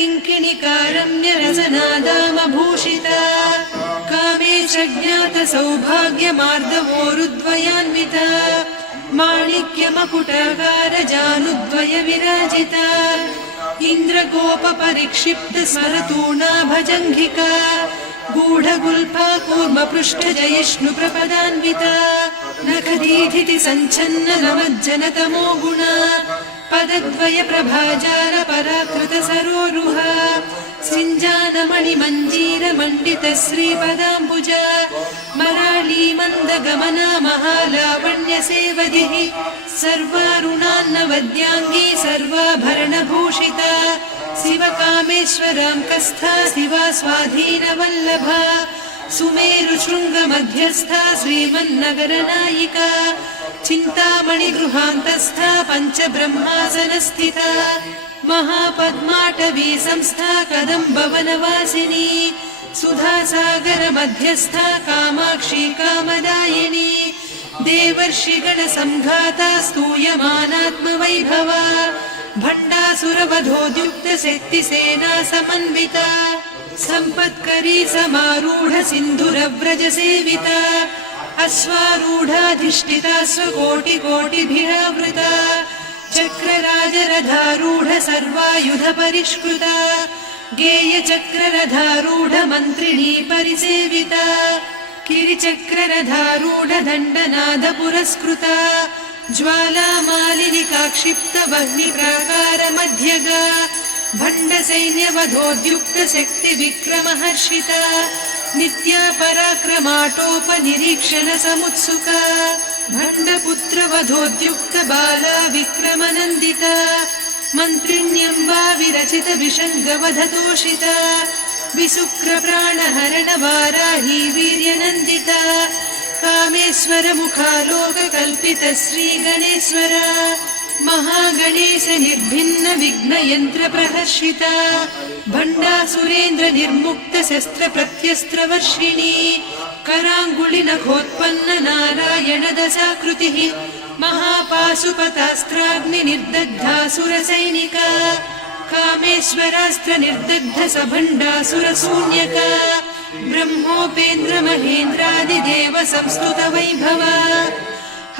किङ्किणिकारम्यरसनादामभूषिता कामे च ज्ञातसौभाग्यमार्दवोरुद्वयान्विता माणिक्यमकुटाकारजानुद्वय विराजिता इन्द्रगोपपरिक्षिप्त स्मरतूणाभजङ्घिका गूढगुल्फा कूर्मपृष्ठजयिष्णुप्रपदान्विता नखदीधिति सञ्छन्न नमज्जनतमो गुणा पदद्वय प्रभाजाल पराकृत सरोरुहा सिञ्जानमणिमञ्जीर मण्डित श्रीपदाम्बुजा मराळी मन्दगमना महालावण्य सेवधिः सर्वारुणान्नवद्याङ्गी सर्वाभरणभूषिता शिवकामेश्वराङ्कस्था शिवा स्वाधीनवल्लभा सुमेरुशृङ्गमध्यस्था श्रीमन्नगरनायिका चिन्तामणिगृहान्तस्था पञ्चब्रह्मासनस्थिता महापद्माटवी संस्था कदम्बवनवासिनी सुधासागरमध्यस्था कामाक्षी कामदायिनी देवर्षिगणसंघाता स्तूयमानात्मवैभवा भण्डासुरवधोद्युक्तशक्तिसेना समन्विता सम्पत्करी समारूढ सिन्धुरव्रज सेविता अश्वारूढाधिष्ठिता स्वकोटिकोटिभिरावृता चक्रराजरथारूढ सर्वायुध परिष्कृता गेयचक्ररथारूढ मन्त्रिणी परिसेविता किरिचक्ररथारूढ दण्डनाद पुरस्कृता ज्वालामालिनिकाक्षिप्त वह्निप्राकार मध्यगा भण्डसैन्यवधोद्युक्त शक्ति विक्रमहर्षिता नित्या पराक्रमाटोपनिरीक्षण समुत्सुका भण्डपुत्रवधोद्युक्त बाला विक्रमनन्दिता मन्त्रिण्यम्बा विरचित विषङ्गवधतोषिता विशुक्रप्राणहरण वाराही वीर्यनन्दिता कामेश्वर मुखालोककल्पित श्रीगणेश्वरा महागणेश निर्भिन्न विघ्नयन्त्र प्रहर्षिता भण्डासुरेन्द्र निर्मुक्त शस्त्र प्रत्यस्त्रवर्षिणी कराङ्गुलिनखोत्पन्न नारायण दशाकृतिः महापाशुपतास्त्राग्नि निर्दग्धासुरसैनिका कामेश्वरास्त्र निर्दग्ध सभण्डासुरशून्यका ब्रह्मोपेन्द्र महेन्द्रादिदेव संस्तुत वैभवा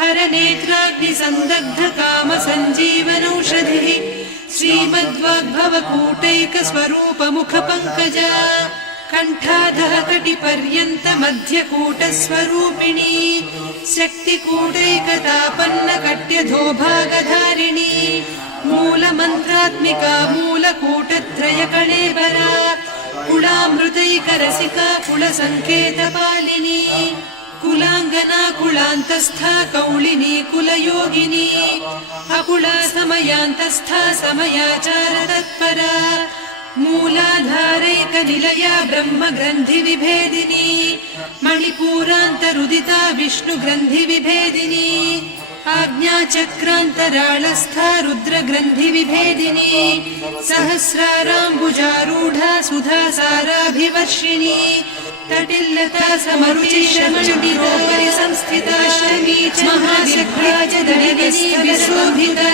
हरनेत्राग्नि संदग्ध काम सञ्जीवनौषधिः श्रीमद्वाग्भवकूटैक स्वरूप मुख पङ्कजा कण्ठाधः कटिपर्यन्त मध्यकूट स्वरूपिणी शक्तिकूटैकतापन्न कट्यधोभागधारिणी मूलमन्त्रात्मिका मूलकूटत्रय कळेबरा कुलामृतैकरसिका कुलसङ्केतपालिनी कुलाङ्गना कुलान्तस्था कौलिनी कुलयोगिनी अकुला समयान्तस्था समयाचार तत्परा मूलाधारैकनिलया ब्रह्मग्रन्थि विभेदिनी मणिपूरान्तरुदिता विष्णुग्रन्थि विभेदिनी आज्ञाचक्रान्तराळस्था रुद्रग्रन्थि विभेदिनी सहस्राराम्बुजारूढा सुधासाराभिवर्षिणी तटिल्लता समरुचिशमण्डिरोपरि संस्थिता महाशक्राजदलिनी विशोभिता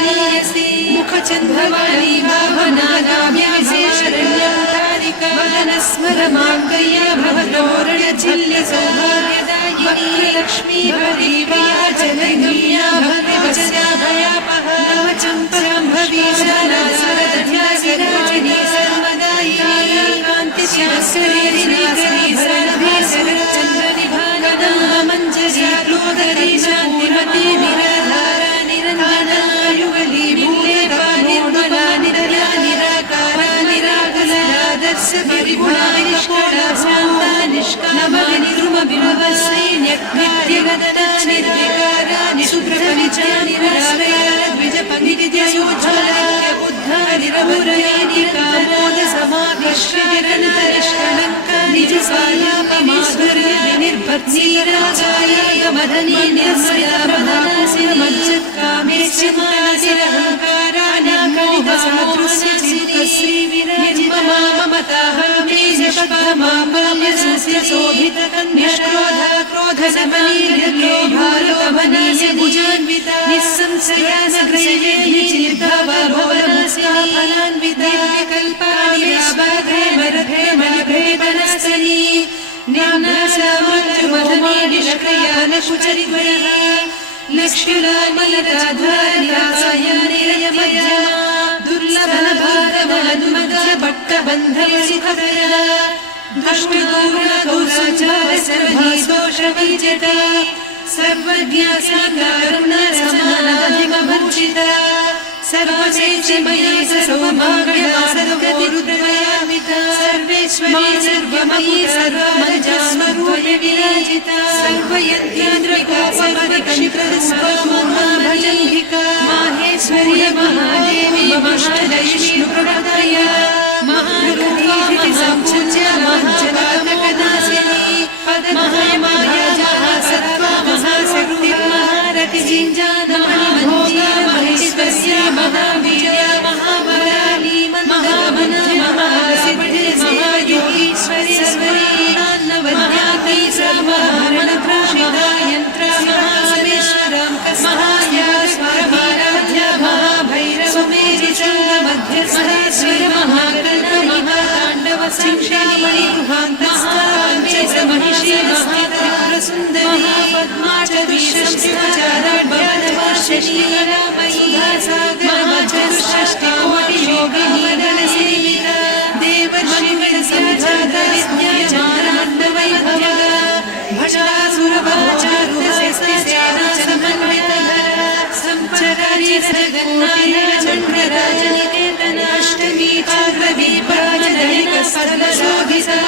मुखचन्द्रवाणी भावनागाम्यविशेषरण्यपुटारिका वदनस्मरमाङ्गया भवतोरणझिल्य सौभाग्यदायिनी लक्ष्मी भवदीवाचनगम्या भक्तिवच्या भयापहा नवचम्पराम्भवीशालासारदध्यासिराजिनी सर्वदायिनी कान्तिश्यास्करीरिणी चन्द्रनिभागदामञ्जरी क्रोधरी शान्तिमती निराधारा निरञ्जना युगली भूलेका निर्मला निरया निराकारा निराकलादर्श परिगुणा निष्कला शान्ता निष्कामा निरुमबिम्बसैन्यक्नित्यगदना निर्विकारा निशुभ्रपरिचा निराकार द्विजपङ्क्तिजयोज्ज्वला बुद्धा निरवरया निकामोद समाविश्य निरन्तरिष्कलङ्का निजसालापमाधुर्य निर्भत्सीराचार्य मदनी निर्मया मदनासिर मज्जत्कामेश्च मानसिरहङ्कारा नाकलिदसादृश्य श्रीविराजिता ममताः मेजपमापाम्यस्य शोभितकन्यक्रोधा क्रोधसमनीर्लोभालोभनीय भुजान्विता निःसंशया सग्रैवेहि चिद्भवभवनस्या फलान्विता विकल्पानि कुचरिद्वयः लक्ष्म्युलामलराधारिरासायनिरयमया दुर्लभभागमधुमध्यपट्टबन्धयसिखकरा दुष्टदूरदौराचारसर्वदोषविजता सर्वज्ञासाकारुण्यसमानाधिकभर्जिता सर्वचैत्यमयी सर्वमङ्गलवासदगतिरुद्रयामिता सर्वेश्वरी सर्वमयी सर्वमनजास्वरूपविराजिता सर्वयज्ञान्द्रकोपरिक्षिप्रस्वमहाभजङ्गिका माहेश्वरी महादेवी महालक्ष्मीप्रभया महागौरी संपूज्य महाजनकनाशिनी महामाया सत्त्वा महाशक्ति महारति जिञ्जानमणिमञ्जिया महेश्वर्य महावीर्या महाबलाली महामना महासिद्धि महायोगीश्वरी सर्वरीनान्नवद्याति सर्वमरणप्राशिता यन्त्रा महासमेश्वरं महायास्वरमाराध्य महाभैरवमेजिचङ्गमध्यस्वरेश्वर महाकर्ण महाताण्डव संक्षामणि महान्तस्थाञ्चेतमहिषी महात्रिपुरसुन्दरी महापद्माचतुष्षष्टिचाराढ्यानवार्षिणीरामयी महाचतुष्षष्टिकोटियोगिनीगणसेविता देवर्षिगणसंजाता विद्याचाराण्डवैभवा भटासुरभवचारुदशस्यस्यानासमन्वितः संचरारि जगन्नाथचण्डराजनिकेतन अष्टमी चन्द्रदीपाजनैकसरलशोभिता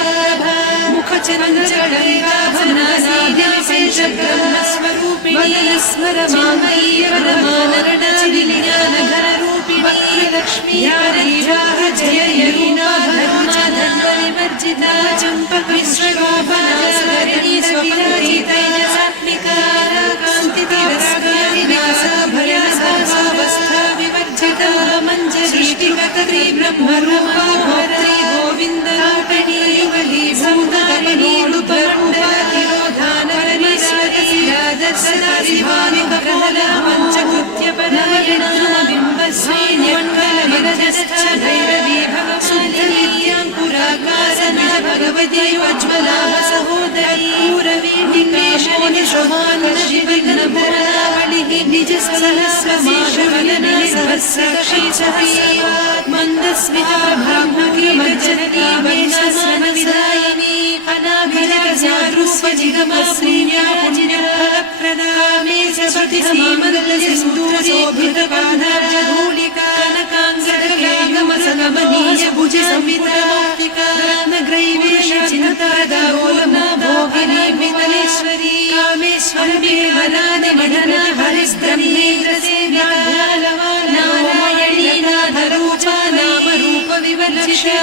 मुखचन्द्रकलङ्काभनासीदिविशेषब्रह्मस्वरूपिणी स्मरमामयी परमानरणाविज्ञानघररूपिणी वक्रलक्ष्मी हरिराह जय यरुणाधर्माधर्मविवर्जिता चम्पकविश्वशोभनासरणि स्वपरितैजसात्मिका कान्तितिरस्कारिणासाभरणसावस्था विवर्जिता मञ्जरीष्टिककरी ब्रह्मरूपा घोत्री गोविन्दरूपिणी युगली भूतापनीडुपमण्डलातिरोधानवरीश्वरी पञ्चकृत्यपरायणाबिम्बश्रीन्यङ्कलविरजश्चैरवी शुद्धविद्याङ्कुराकार भगवती उज्ज्वलाः सहोदरी पूरवीर्णिकेशोनिशोभान्नशिवघ्नभरावलिः निजसहस्रमाशवलना सहस्रक्षी मन्दस्मितप्रभामुखिमज्जनती वैशासनविदायिनी अनाभिजगजादृस्वजिगमाप्रिया पुण्यफलप्रदामे सपतिसीमदलयसूत्रशोभितपादाब्जधूलिका कनकाङ्गदगमसगमनीय भुजसंवितामौक्तिका रत्नग्रैवेशचिन्तदारोलमा भोगिनी विमलेश्वरी कामेश्वरी मनादिमदना हरिस्ब्रह्मेन्द्रसेव्या नारायणी नाथरूचा नामरूपविवर्जिता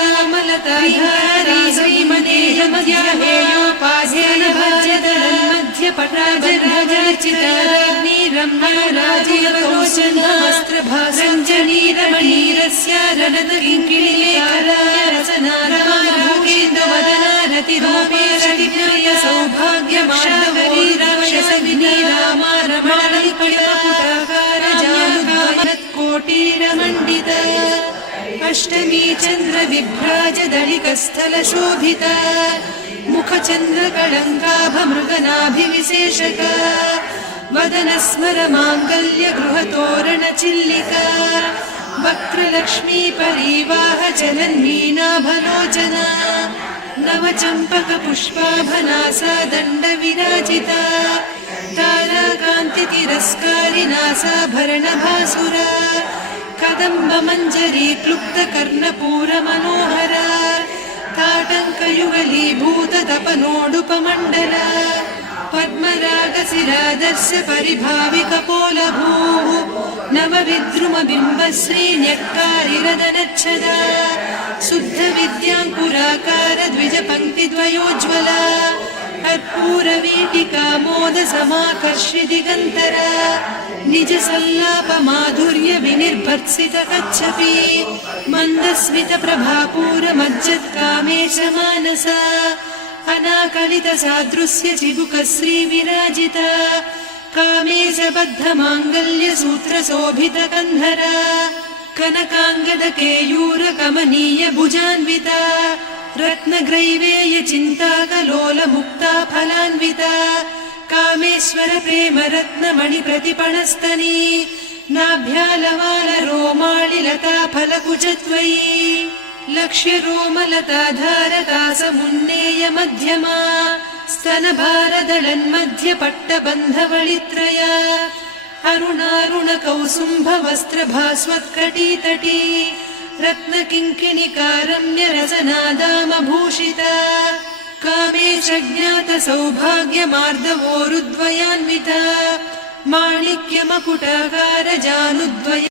श्रीमदेहमध्या हेयोपासेन भजदलन्मध्यपटाजन्मजर्चिताग्निरम्भराजीवलोचनास्त्रभासञ्जनीरमणीरस्या रणदकिङ्किणीकारण्यरचनारमारूपेशविज्ञाय सौभाग्यमाणवरीराक्षसविनीरामारमणलिकटपुटाकारजानुकोटीरमण्डिता अष्टमी चन्द्रविभ्राजदलिकस्थलशोभिता मुखचन्द्रकलङ्काभमृगनाभिविशेषका वदनस्मरमाङ्गल्यगृहतोरणचिल्लिका वक्रलक्ष्मी परिवाहचलन्मीनाभलोचना नवचम्पकपुष्पाभनासा दण्डविराजिता ताराकान्तितिरस्कारिनासाभरणभासुरा कदम्बमञ्जरी क्लुप्तकर्णपूरमनोहरा ताटङ्कयुगलीभूततपनोडुपमण्डला पद्मरागशिरादर्श परिभाविकपोलभूः नवविद्रुमबिम्बश्रीन्यक्कारिरदनच्छदा शुद्धविद्याङ्कुराकार द्विजपङ्क्तिद्वयोज्ज्वला कर्पूरवीटिकामोदसमाकर्षि दिगन्तरा निजसल्लापमाधुर्यविनिर्भर्त्सित कच्छपि मन्दस्मितप्रभापूरमज्जत्कामेशमानसा अनाकलितसादृश्यचिबुकश्रीविराजिता कामेशबद्धमाङ्गल्यसूत्रशोभितकन्धरा कनकाङ्गदकेयूरकमनीयभुजान्विता रत्नग्रैवेयचिन्ताकलोलमुक्ता फलान्विता कामेश्वर प्रेम रत्नमणि प्रतिपणस्तनी नाभ्यालवाल रोमाळिलता फलकुचद्वयी लक्ष्य रोमलता धारका समुन्नेय मध्यमा स्तनभारदलन्मध्य पट्टबन्धवळित्रया अरुणारुण कौसुम्भ वस्त्र भास्वत्कटीतटी रत्नकिङ्किणिकारम्य रसनादामभूषिता कामेश ज्ञात सौभाग्यमार्दवोरुद्वयान्विता माणिक्यमकुटाकार जानुद्वय